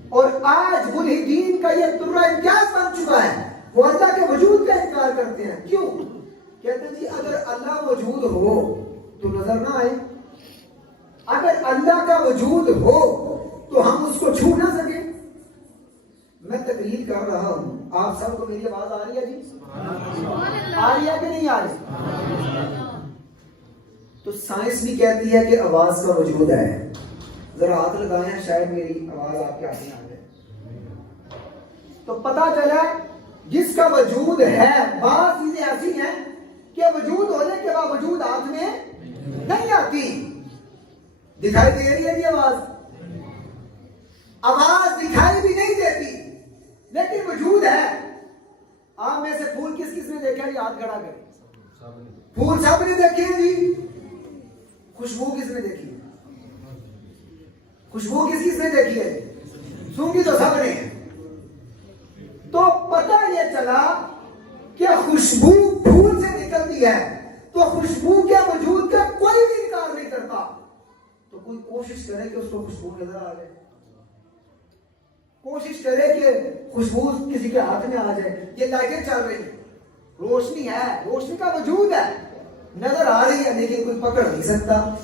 اور آج ملحدین کا یہ درہ امتیاز بن چکا ہے. وہ اللہ کے وجود کا انکار کرتے ہیں. کیوں؟ کہتے ہیں جی اگر اللہ موجود ہو تو نظر نہ آئے, اگر اللہ کا وجود ہو تو ہم اس کو چھو نہ سکیں. میں تقریر کر رہا ہوں, آپ سب کو میری آواز آ رہی ہے جی, آ رہی ہے کہ نہیں آ رہی؟ تو سائنس بھی کہتی ہے کہ آواز کا وجود ہے. ذرا ہاتھ لگائیں, شاید میری آواز آپ کے ہاتھ میں آ جائے. تو پتا چلا جس کا وجود ہے, بعض چیزیں ایسی ہیں کہ وجود ہونے کے باوجود ہاتھ میں نہیں آتی. دکھائی دے رہی ہے یہ آواز, آواز دکھائی بھی نہیں دیتی لیکن وجود ہے. آپ میں سے پھول کس کس نے دیکھا جی؟ ہاتھ کھڑا کریں. پھول سب نے دیکھے ہیں جی. خوشبو کس نے دیکھی ہے؟ خوشبو کس کس نے دیکھی ہے؟ سونگھی تو سب نے. تو پتہ یہ چلا کہ خوشبو پھول سے نکلتی ہے تو خوشبو کے وجود کا کوئی بھی انکار نہیں کرتا. تو کوئی کوشش کرے کہ اس کو خوشبو نظر آ جائے, کوشش کرے کہ خوشبو کسی کے ہاتھ میں آ جائے. یہ لائٹیں چل رہی ہیں, روشنی ہے, روشنی کا وجود ہے, نظر آ رہی ہے لیکن کوئی پکڑ نہیں سکتا.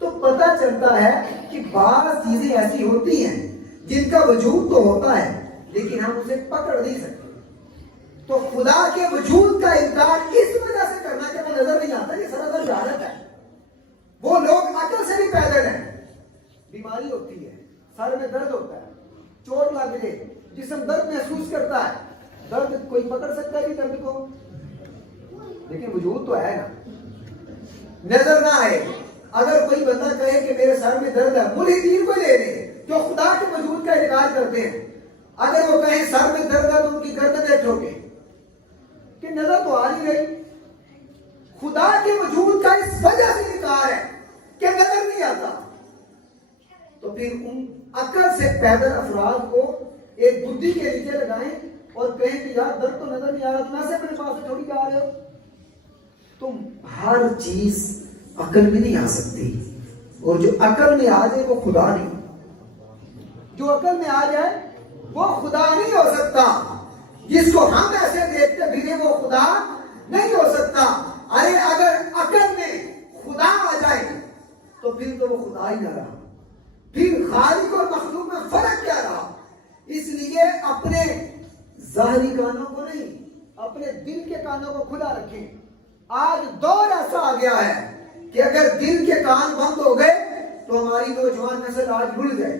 تو پتہ چلتا ہے کہ بعض چیزیں ایسی ہوتی ہیں جن کا وجود تو ہوتا ہے لیکن ہم اسے پکڑ نہیں سکتے. تو خدا کے وجود کا انکار اس وجہ سے کرنا کہ وہ نظر نہیں آتا, یہ سراسر جہالت ہے. وہ لوگ عقل سے بھی پیدل ہیں. بیماری ہوتی ہے, سر میں درد ہوتا ہے, چوٹ لگ جائے, جسم درد محسوس کرتا ہے, درد کوئی پکڑ سکتا ہے درد کو؟ لیکن وجود تو ہے نا, نظر نہ آئے. اگر کوئی بندہ کہے کہ میرے سر میں درد ہے, ملحدین کو لے لیں جو خدا کے وجود کا انکار کرتے ہیں. اگر وہ کہیں سر میں درد ہے تو ان کی گردنیں ٹھوکے کہ نظر تو آ نہیں رہی. خدا کے وجود کا اس وجہ سے انکار ہے کہ نظر نہیں آتا. تو پھر ان عقل سے پیدل افراد کو ایک بدھی کے نیچے لگائیں اور کہیں کہ یار درد تو نظر نہیں آ رہا, تم ایسے اپنے پاس سے تھوڑی کے آ رہے ہو. تم ہر چیز عقل میں نہیں آ سکتی, اور جو عقل میں آ جائے وہ خدا نہیں. جو عقل میں آ جائے وہ خدا نہیں ہو سکتا. جس کو ہم ایسے دیکھتے پھرے وہ خدا نہیں ہو سکتا. ارے اگر عقل میں خدا آ جائے تو پھر تو وہ خدا ہی نہ رہا. پھر خالق اور مخلوق میں فرق کیا رہا؟ اس لیے اپنے ظاہری کانوں کو نہیں, اپنے دل کے کانوں کو کھلا رکھیں. آج دور ایسا آ گیا ہے کہ اگر دل کے کان بند ہو گئے تو ہماری نوجوان نسل آج بھول جائے.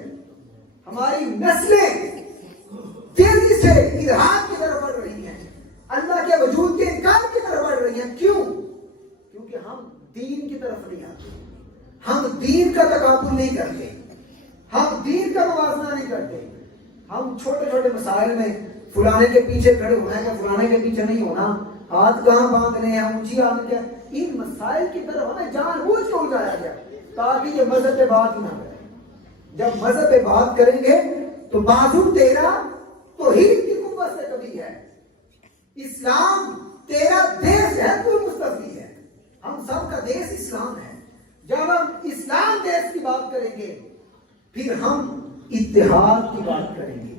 ہماری نسلیں تیزی سے الحاد کی طرف بڑھ رہی ہیں, اللہ کے وجود کے انکار کی طرف بڑھ رہی ہیں. کیوں؟ کیونکہ ہم دین کی طرف نہیں آتے, ہم دین کا تقابل نہیں کرتے, ہم دین کا موازنہ نہیں کرتے. ہم چھوٹے چھوٹے مسائل میں فلانے کے پیچھے کھڑے ہونا ہے کہ فلانے کے پیچھے نہیں ہونا, ہاتھ کہاں باندھنے ہیں, اونچی آدمی کیا, ان مسائل کی طرف ہمیں جان بوجھ کے اٹھایا گیا تاکہ یہ مذہب پہ بات نہ کرے. جب مذہب پہ بات کریں گے تو بازو تیرا توحید کی قوت سے کبھی ہے, اسلام تیرا دیش ہے, تو مستفی ہے. ہم سب کا دیش اسلام ہے. جب ہم اسلام دیش کی بات کریں گے پھر ہم اتحاد کی بات کریں گے,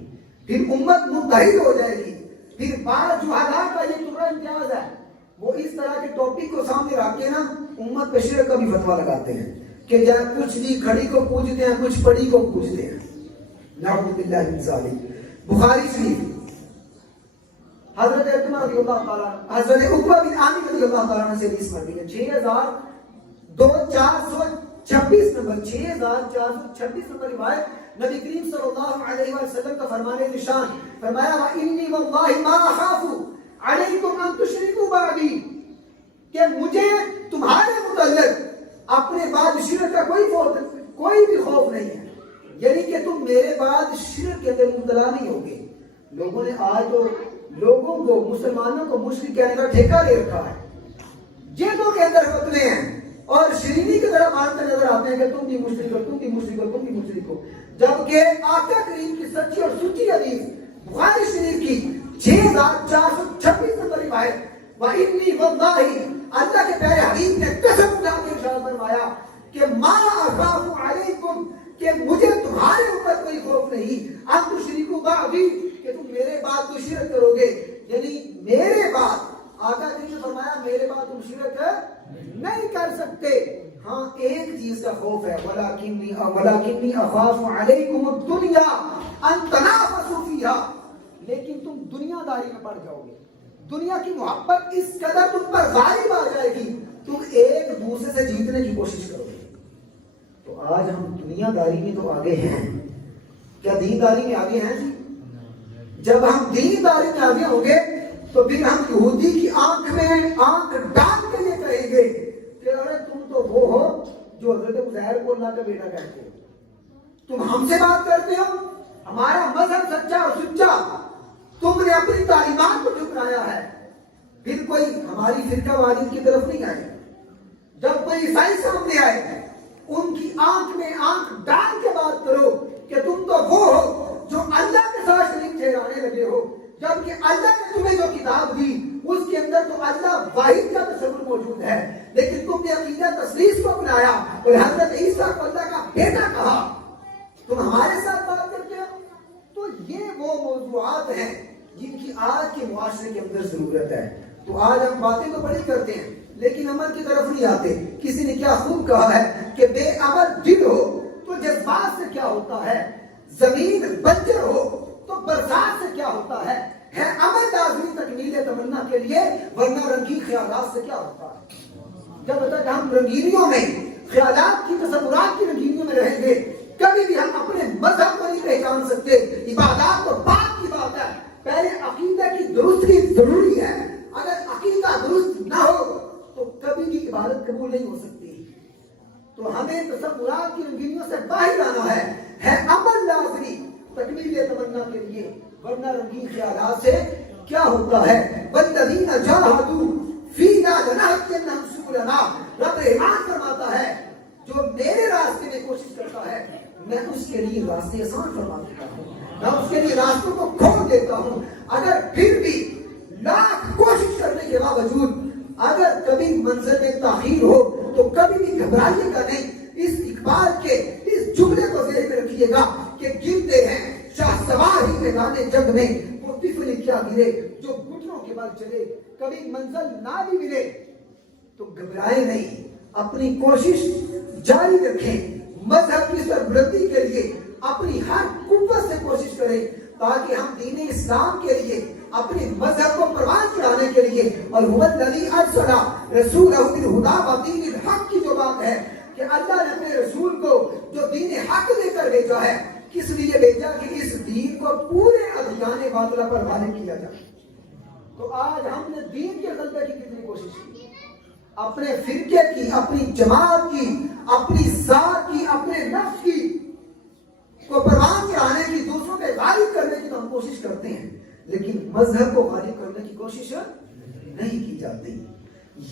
پھر امت متحد ہو جائے گی. پھر بعض جہالا کا یہ تمہارا امتیاز ہے, وہ اس طرح کے ٹاپک کو سامنے رکھ کے نا امت پہ شرک کا بھی فتویٰ لگاتے ہیں کہ جب کچھ بھی کھڑی کو پوجتے ہیں, کچھ پڑی کو پوجتے ہیں. نعوذ باللہ من ذالک. بخاری شریف حضرت عثمان رضی اللہ تعالیٰ, حضرت عقبہ بن عامر رضی اللہ تعالیٰ سے حدیث مروی ہے, 6426 نمبر, 6426 نمبر روایت. نبی کریم صلی اللہ علیہ وسلم کا فرمان نشان فرمایا وَإِنِّي وَاللَّهِ مَا أَخَافُ عَلَيْكُمْ أَن تُشْرِكُوا بَعْدِي, کہ مجھے تمہارے متعلق اپنے بعد شرک کا کوئی بھی خوف نہیں ہے. یعنی کہ تم میرے بعد شرک کے اندر مبتلا نہیں ہوگے. لوگوں نے آج تو لوگوں کو, مسلمانوں کو مشرک کہنے کا ٹھیکہ لے رکھا ہے. جیتوں کے اندر فتوے ہیں اور شیرینی کی طرح مانتے نظر آتے ہیں کہ تم بھی مشرک ہو, تم بھی مشرک ہو, تم بھی مشرک ہو. جبکہ آقا کریم کی سچی اور سچی حدیث بخاری شریف کی 6426 نمبر روایت وَإِنِّي وَاللَّهِ, اللہ کے پیارے حبیب نے قسم اٹھا کے ارشاد فرمایا کہ مَا أَخَافُ عَلَيْكُمْ, کہ مجھے تمہارے اوپر کوئی خوف نہیں, أَن تُشْرِكُوا بَعْدِي, کہ تم میرے بعد تو شرک کرو گے. یعنی میرے بعد, آقا کریم نے فرمایا میرے بعد تم شرک نہیں کر سکتے. ہاں ایک چیز کا خوف ہے, وَلَكِنِّي أَخَافُ عَلَيْكُمُ الدُّنْيَا أَن تَنَافَسُوا فِيهَا, لیکن تم دنیا داری میں پڑ جاؤ گے. دنیا کی محبت اس قدر تم پر غالب آ جائے گی, تم ایک دوسرے سے جیتنے کی کوشش کرو گے. تو آج ہم دنیا داری میں تو آگے ہیں, کیا دین داری میں آگے ہیں جی؟ جب ہم دین داری میں آگے ہوں گے تو پھر ہم یہودی کی آنکھ میں آنکھ ڈال کے یہ کہیں گے کہ ارے تم تو وہ ہو جو حضرت عزیر کو اللہ کا بیٹا کہتے ہو, تم ہم سے بات کرتے ہو, ہمارا مذہب سچا اور سچا, تم نے اپنی تعلیمات کو ٹھکرایا ہے. پھر کوئی ہماری فرقہ والی کی طرف نہیں آئے. جب کوئی عیسائی سامنے آئے ان کی آنکھ میں آنکھ ڈال کے بات کرو کہ تم تو وہ ہو جو اللہ کے ساتھ شریک ٹھہرانے لگے ہو، جبکہ اللہ نے تمہیں جو کتاب دی اس کے اندر تو اللہ واحد کا تصور موجود ہے، لیکن تم نے عقیدہ تثلیث کو اپنایا اور حضرت عیسیٰ کو اللہ کا بیٹا کہا. تم ہمارے ساتھ بات کرتے ہو. تو یہ وہ موضوعات ہیں جن کی آج کے معاشرے کے اندر ضرورت ہے. تو آج ہم باتیں تو بڑی کرتے ہیں لیکن عمل کی طرف نہیں آتے. کسی نے کیا خوب کہا ہے کہ بے عمل دل ہو تو جذبات سے کیا ہوتا ہے، زمین بنجر ہو تو برسات سے کیا ہوتا ہے عمل لازمی تکمیل تمنا کے لیے، ورنہ رنگین خیالات سے کیا ہوتا ہے. جب تک ہم رنگینیوں میں، خیالات کی، تصورات کی رنگینیوں میں رہیں گے، کبھی بھی ہم اپنے مذہب کو نہیں پہچان سکتے. عبادات تو بات کی بات ہے، پہلے عقیدہ کی درستی ضروری ہے. اگر عقیدہ درست نہ ہو تو کبھی بھی عبادت قبول نہیں ہو سکتی. تو ہمیں تصورات کی رنگینیوں سے باہر آنا ہے عمل لازمی تکمیل تمنا کے لیے، ورنہ رنگین خیالات سے کیا ہوتا ہے. والذین جاہدوا فینا لنہدینہم سبلنا. رب رحمان فرماتا ہے جو میرے راستے میں کوشش کرتا ہے میں اس کے لیے راستے آسان فرما دیتا ہوں، میں اس کے لیے راستوں کو کھول دیتا ہوں. اگر پھر بھی لاکھ کوشش کرنے کے باوجود اگر کبھی منزل میں تاخیر ہو تو کبھی بھی گھبرائیے گا نہیں. اس اقبال کے اس جملے کو ذہن میں رکھیے گا کہ گرتے ہیں شاہ سوار ہی میدانے جگ میں، وہ طفل کیا گرے جو گھٹنوں کے بعد چلے. کبھی منزل نہ بھی ملے تو گھبرائے نہیں، اپنی کوشش جاری رکھیں. مذہب کی سربلندی کے لیے اپنی ہر قوت سے کوشش کریں تاکہ ہم دین اسلام کے لیے، اپنے مذہب کو پروان چڑھانے کے لیے، اور هو الذی ارسل رسولہ بالہدی ودین الحق کی جو بات ہے کہ اللہ نے اپنے رسول کو جو دین حق لے کر بھیجا ہے، کس لیے بھیجا کہ اس دین کو پورے ادیان باطلہ پر غالب کیا جائے. تو آج ہم نے دین کے غلبے کی کتنی کوشش کی، اپنے فرقے کی، اپنی جماعت کی، اپنی ذات کی، اپنے نفس کی کو پروان چڑھانے کی، دوسروں پہ غالب کرنے کی تو ہم کوشش کرتے ہیں، لیکن مذہب کو غالب کرنے کی کوشش نہیں کی جاتی.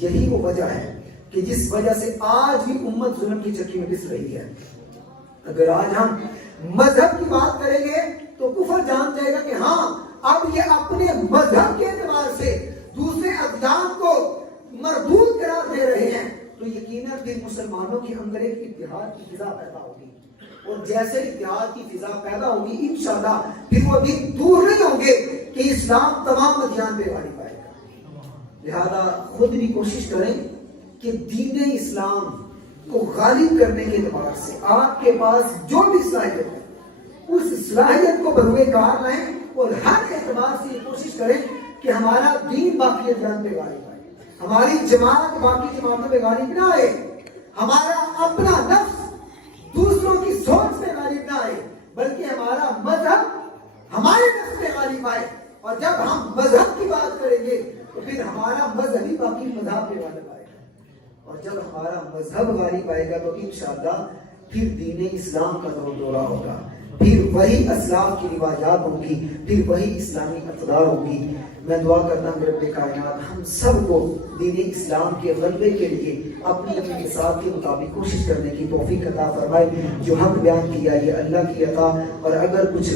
یہی وہ وجہ ہے کہ جس وجہ سے آج بھی امت ظلم کی چکی میں پس رہی ہے. اگر آج ہم مذہب کی بات کریں گے تو کفر جان جائے گا کہ ہاں اب یہ اپنے مذہب کے اعتبار سے دوسرے ادیان کو مردود قرار دے رہے ہیں. تو یقیناً پھر مسلمانوں کے اندر ایک اتحاد کی فضا پیدا ہوگی، اور جیسے اتحاد کی فضا پیدا ہوگی انشاءاللہ پھر وہ دن دور نہیں ہوں گے کہ اسلام تمام ادیان پہ غالب آئے گا. لہذا خود بھی کوشش کریں کہ دین اسلام کو غالب کرنے کے اعتبار سے آپ کے پاس جو بھی صلاحیت ہے اس صلاحیت کو بروئے کار لائیں، اور ہر اعتبار سے یہ کوشش کریں کہ ہمارا دین باقی ادیان پہ غالب آئے، ہماری جماعت باقی جماعتوں پہ غالب نہ آئے، ہمارا اپنا نفس دوسروں کی سوچ پہ غالب نہ آئے، بلکہ ہمارا مذہب ہمارے نفس پہ غالب آئے. اور جب ہم مذہب کی بات کریں گے تو پھر ہمارا مذہبی باقی مذہب پہ غالب آئے گا، اور جب ہمارا مذہب غالب آئے گا تو انشاءاللہ پھر دین اسلام کا دور دورہ ہوگا، پھر وہی اسلاف کی روایات ہوں گی، پھر وہی اسلامی اقدار ہوگی. میں دعا کرتا ہوں رب کائنات ہم سب کو دین اسلام کے غلبے کے لیے اپنی اپنی ذات کے مطابق کوشش کرنے کی توفیق عطا فرمائے. جو حق بیان کیا یہ اللہ کی عطا، اور اگر کچھ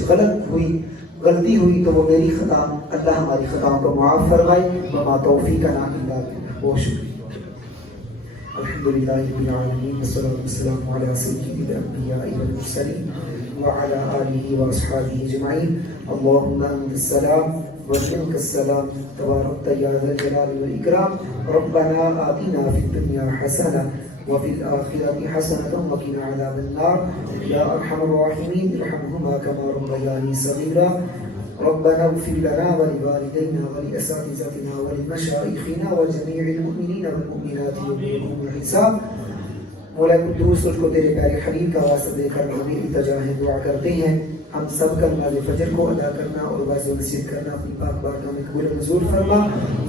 غلطی ہوئی تو وہ میری خطا، اللہ ہماری خطاؤں کو معاف فرمائے. وما توفیقنا الا باللہ. بہت شکریہ. الحمدللہ رب العالمین والصلاۃ والسلام علی سید الانبیاء والمرسلین وعلى آله وأصحابه أجمعين. اللهم أنت السلام ومنك السلام تباركت يا ذا الجلال والإكرام. ربنا آتنا في الدنيا حسنة وفي الآخرة حسنة وقنا عذاب النار. يا أرحم الراحمين ارحمهما كما ربياني صغيرا. ربنا اغفر لنا ولوالدينا ولأساتذتنا ولمشايخنا وجميع المؤمنين والمؤمنات يوم يقوم الحساب. مولا قدوس تجھ کو تیرے پیارے حبیب کا واسطہ دے کر ہمیں التجا ہے، دعا کرتے ہیں ہم سب کا نماز فجر کو ادا کرنا اور واعظ و نصیحت کرنا اپنی پاک بارگاہ میں قبول منظور فرما،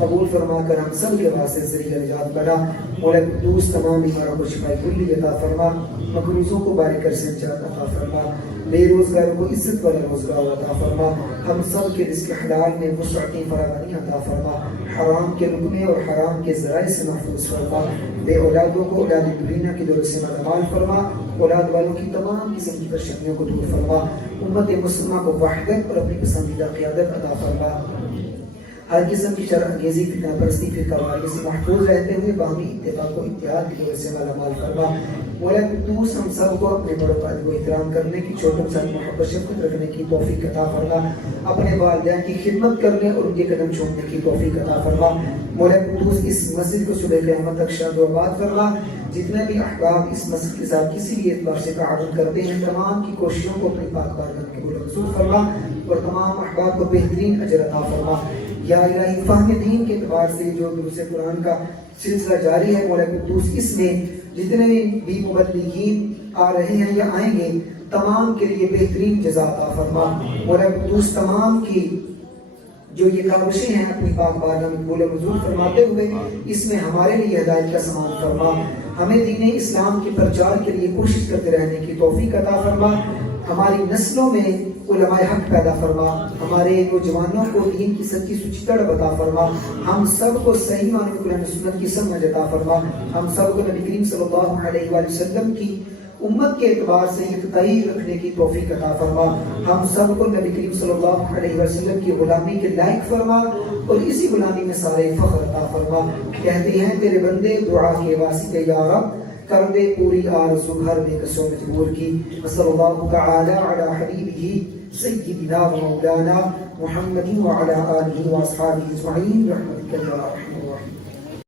قبول فرما کر ہم سب کے واسطے ذریعہ نجات بنا. مولا قدوس تمام بیماروں کو شفاء کلی عطا فرما، مقروضوں کو بارک کر سے نجات عطا فرما، بے روزگاروں کو عزت والا روزگار عطا فرما، ہم سب کے رزق حلال میں وسعت فراوانی عطا فرما، حرام کے رکنے اور حرام کے ذرائع سے محفوظ فرما، بے اولادوں کو اولاد دنیا کی دولت سے مالامال فرما، اولاد والوں کی تمام قسم کی پریشانیوں کو دور فرما، امت مسلمہ کو وحدت اور اپنی پسندیدہ قیادت عطا فرما، ہر قسم کی شرع انگیزی فتنہ پرستی فرقہ واریت سے محفوظ رہتے ہوئے باہمی اتفاق و اتحاد کی دولت سے مالامال فرما، مولا قدوس ہم سب کو اپنے بڑوں کا ادب و احترام کرنے کی، چھوٹوں کے ساتھ محبت شفقت رکھنے کی توفیق عطا فرما، اپنے والدین کی خدمت کرنے اور ان کے قدم چومنے کی توفیق عطا فرما، مولا قدوس اس مسجد کو صبح قیامت تک شاد و آباد فرما، جتنے بھی احباب اس مسجد کے ساتھ کسی بھی اعتبار سے تعاون کرتے ہیں تمام کی کوششوں کو اپنی پاک بارگاہ میں قبول و منظور فرما، اور تمام احباب کو بہترین اجر عطا فرما۔ یا الہی فہم دین کے اعتبار سے جو دروس قرآن کا سلسلہ جاری ہے، مولا قدوس اس میں جتنے بھی مبلغین آ رہے ہیں یا آئیں گے تمام کے لیے بہترین جزا عطا فرما، مولا قدوس تمام کی جو یہ کاوشیں ہیں اپنی پاک بارگاہ میں قبول و منظور فرماتے ہوئے اس میں ہمارے لیے ہدایت کا سامان فرما، ہمیں دین اسلام کے پرچار کے لیے کوشش کرتے رہنے کی توفیق عطا فرما، ہماری نسلوں میں علماء حق پیدا فرما، ہمارے نوجوانوں کو دین کی سچی سچی تڑپ عطا فرما، ہم سب کو صحیح معنی میں قرآن سنت کی سمجھ عطا فرما، ہم سب کو نبی کریم صلی اللہ علیہ وآلہ وسلم کی امت کے اعتبار سے اقتدائی رکھنے کی توفیق عطا فرما، ہم سب کو نبی کریم صلی اللہ علیہ وسلم کی غلامی کے لائق فرما اور اسی غلامی میں سارے فخر عطا فرما۔ کہتے ہیں تیرے بندے دعا کے واسطے یا رب کر دے پوری آرزو گھر میں کسو مجبور کی، صلی اللہ تعالی علی حبیبہ سیدنا و مولانا محمد وعلی آلہ واصحابہ اجمعین برحمتک یا ارحم